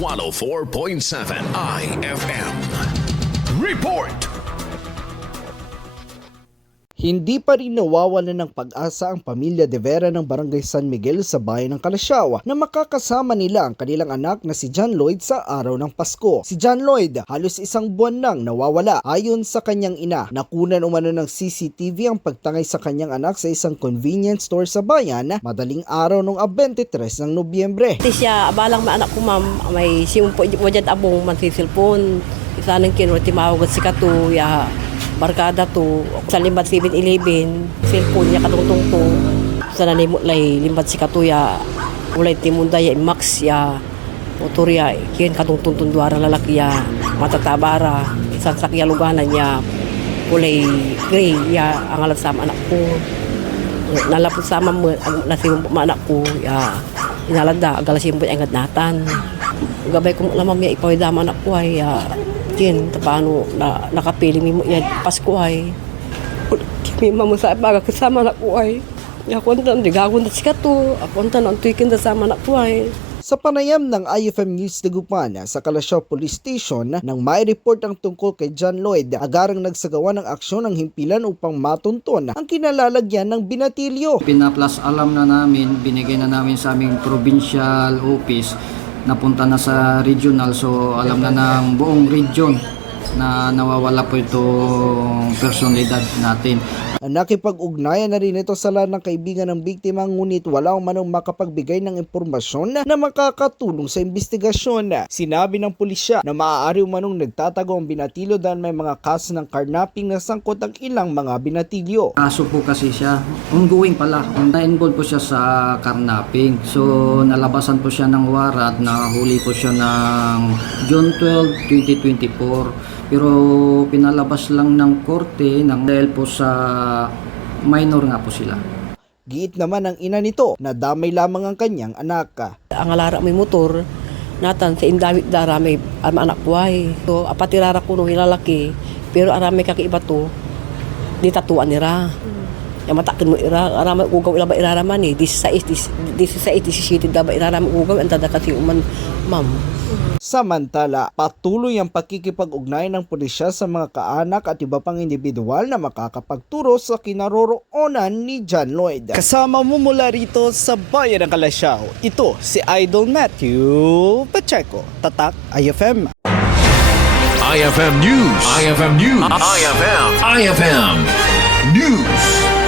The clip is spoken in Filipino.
104.7 IFM. Report! Hindi pa rin nawawalan ng pag-asa ang pamilya De Vera ng Barangay San Miguel sa bayan ng Calasiao na makakasama nila ang kanilang anak na si John Lloyd sa araw ng Pasko. Si John Lloyd halos isang buwan nang nawawala. Ayon sa kanyang ina, nakunan umano ng CCTV ang pagtangay sa kanyang anak sa isang convenience store sa bayan madaling araw noong 23 ng Nobyembre. Iti siya, abalang maanak ko ma'am, may simpo dyan abong mansisilpon. Isa nang kinuro, timawag si Kato, ya barkada to, sa limbat 7-Eleven, cellphone niya katungtong-tong. Sa nanimot lay limbat si Kato, ya ulay timunda ya max ya motor ya, kin katungtong duara lalaki ya matatabara, isang sakya luganan niya ulay gray ya ang alat sa anak ko. Nalapot sama mo, nasimpo anak ko, ya inalada, agalasimpo yung natan. Gabay ko lamang niya ipawidama anak ko ay kin paano na nakapiling mo yan Pasko ay kimi mo sa baga kasama anak ko ay ako nang digagon na siya to ako nang tuikin na sama anak ko ay. Sa panayam ng IFM News Dagupan sa Calasiao Police Station nang may report ang tungkol kay John Lloyd, agarang nagsagawa ng aksyon ng himpilan upang matunton ang kinalalagyan ng binatilyo. Pinaplas alam na namin, binigay na namin sa aming provincial office, napunta na sa regional, so alam na ng buong region na nawawala po itong personalidad natin. Nakipag-ugnayan na rin ito sa lahat ng kaibigan ng biktima, ngunit wala manong makapagbigay ng impormasyon na makakatulong sa investigasyon. Sinabi ng pulisya na maaari manong nagtatago ang binatilyo dahil may mga kaso ng carnapping na sangkot ang ilang mga binatilyo. Kaso po kasi siya, ongoing pala, na-involve po siya sa carnapping. So nalabasan po siya ng warat, nahuli po siya ng June 12, 2024. Pero pinalabas lang ng korte dahil po sa minor nga po sila. Giit naman ang ina nito na damay lamang ang kanyang anak. Ang alara may motor, natan sa indamit dara may anak buhay. So apatirara ko nung ilalaki, pero arami kakiiba to, di tatuan nira. Yung matakin mo arami ugaw ila ba iraraman eh, 16 da ba iraraman ugaw, ang tada kasi uman ma'am. Samantala, patuloy ang pakikipag-ugnay ng pulisya sa mga kaanak at iba pang individual na makakapagturo sa kinaroroonan ni John Lloyd. Kasama mo mula rito sa bayan ng Calasiao, ito si Idol Matthew Pacheco, Tatak IFM. IFM News. IFM News. IFM News.